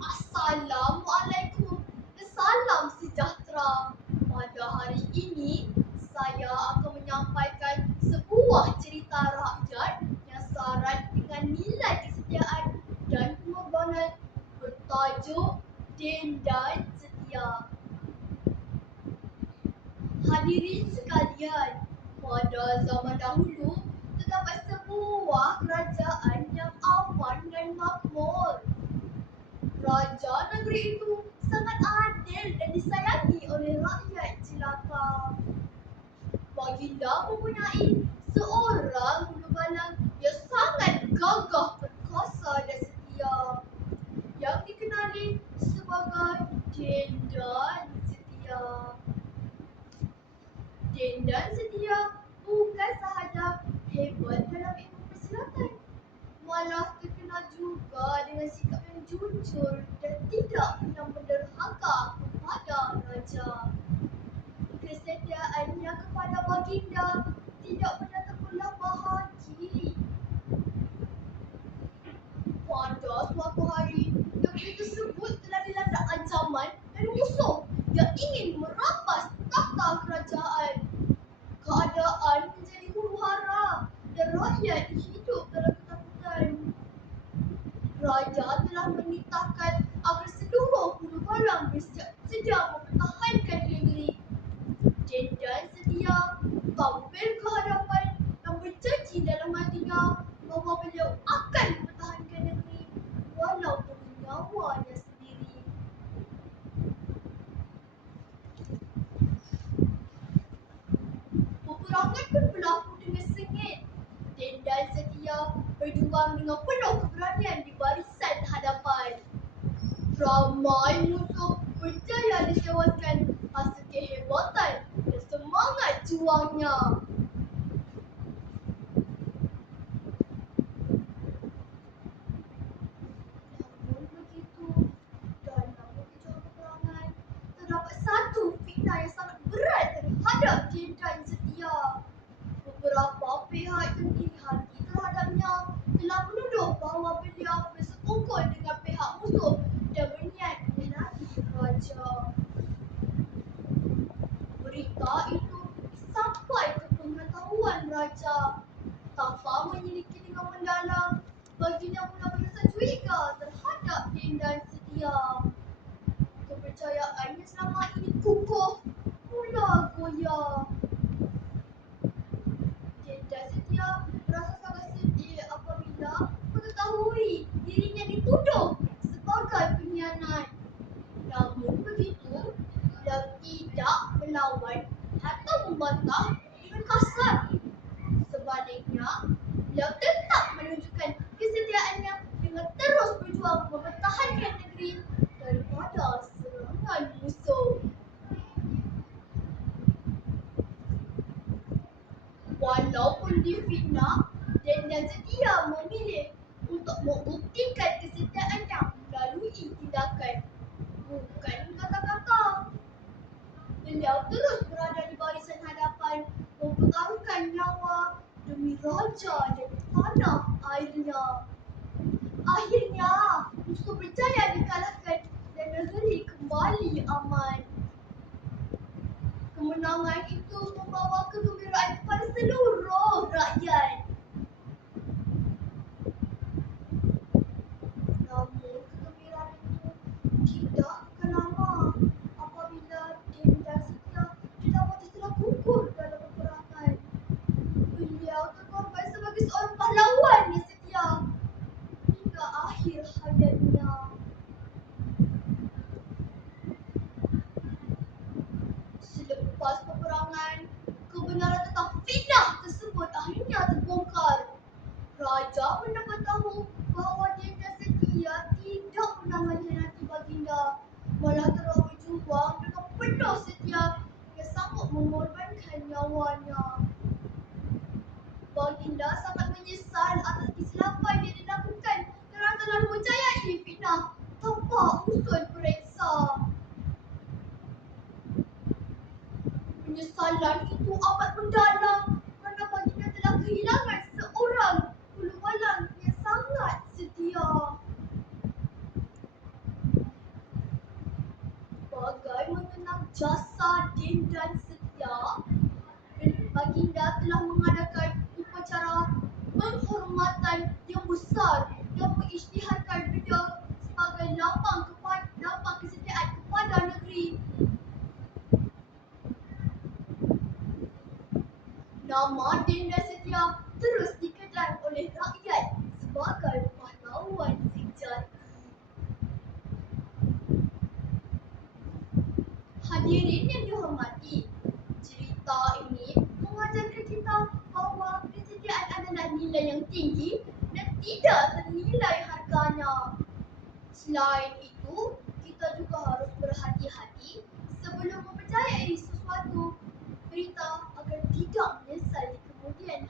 Assalamualaikum. Salam sejahtera. Pada hari ini, saya akan menyampaikan sebuah cerita rakyat yang syarat dengan nilai kesetiaan dan pengorbanan bertajuk Din dan Setia. Hadirin sekalian, pada zaman dahulu terdapat sebuah kerajaan yang aman dan makmur. Raja negeri itu sangat adil dan disayangi oleh rakyat jelata. Baginda mempunyai seorang bulu balang yang sangat gagah perkasa dan setia, yang dikenali sebagai Din dan Setia. Din dan Setia bukan sahaja hebat dalam ilmu persilatan, malah terkenal juga dengan sikap yang jujur dan tidak pernah menderhaka kepada raja. Kesetiaannya kepada baginda tidak pernah terbelah bahagi. Pada suatu hari, negeri tersebut telah dilanda ancaman dari musuh yang ingin merampas tahta kerajaan. Keadaan menjadi huru-hara dan rakyat hidup dalam ketakutan. Raja telah menitahkan agar seluruh bulu balang bersiap sedia mempertahankan negeri. Din dan Setia tampil ke hadapan dan berjanji dalam hatinya bahawa beliau akan mempertahankan negeri walaupun nyawanya sendiri. Peperangan pun berlaku dengan sengit. Din dan Setia berjuang dengan penuh keberanian di barisan hadapan. Ramai musuh berjaya ditewaskan hasil kehebatan dan semangat juangnya. Namun begitu, dalam kejuaraan peperangan, terdapat satu fitnah yang sangat berat terhadap Din dan Setia. Beberapa pihak yang tinggi hati terhadapnya telah menuduh bahawa beliau bersekongkol dengan pihak musuh dan berniat mengkhianati raja. Berita itu sampai ke pengetahuan raja. Tanpa menyelidiki dengan mendalam, baginda mula berasa curiga terhadap Din dan Setia. Kepercayaannya selama ini kukuh mula goyah. Din dan Setia merasa sangat sedih apabila mengetahui dirinya dituduh sebagai pengkhianat. Namun begitu, beliau tidak melawan atau membantah dengan kasar. Sebaliknya, beliau tetap menunjukkan kesetiaannya dengan terus berjuang mempertahankan negeri daripada serangan musuh. Walaupun difitnah, Din dan Setia memilih untuk membuktikan kesetiaannya melalui tindakan, bukan kata-kata. Beliau terus berada di barisan hadapan, mempertaruhkan nyawa demi raja dan tanah airnya. Akhirnya, musuh berjaya dikalahkan dan negeri kembali aman. Kemenangan itu membawa kegembiraan kepada seluruh rakyat. Namun kegembiraan itu tidak akan lama apabila Din dan Setia didapati telah gugur dalam peperangan. Beliau terkorban sebagai seorang pahlawan yang setia hingga akhir hayatnya. Selepas peperangan, kebenaran tentang fitnah tersebut akhirnya terbongkar. Raja mendapat tahu bahawa Din dan Setia tidak pernah mengkhianati baginda, malah terus berjuang dengan penuh setia yang sanggup mengorbankan nyawanya. Baginda sangat menyesal atas kesilapan yang dilakukan kerana terlalu menjayai fitnah tanpa unsur periksa. Penyesalan itu amat mendalam kerana baginda telah kehilangan seorang bulu balang yang sangat setia. jasa Din dan Setia, baginda telah mengadakan upacara penghormatan yang besar dan mengisytiharkan beliau sebagai lambang kesetiaan kepada negeri. Nama Din dan Setia terus dikenal oleh rakyat sebagai pahlawan sejati. Hadirin yang dihormati, cerita ini mengajarkan kita bahawa kesetiaan adalah nilai yang tinggi dan tidak ternilai harganya. Selain itu, kita juga harus berhati-hati sebelum mempercayai sesuatu berita agar tidak menyesal di kemudian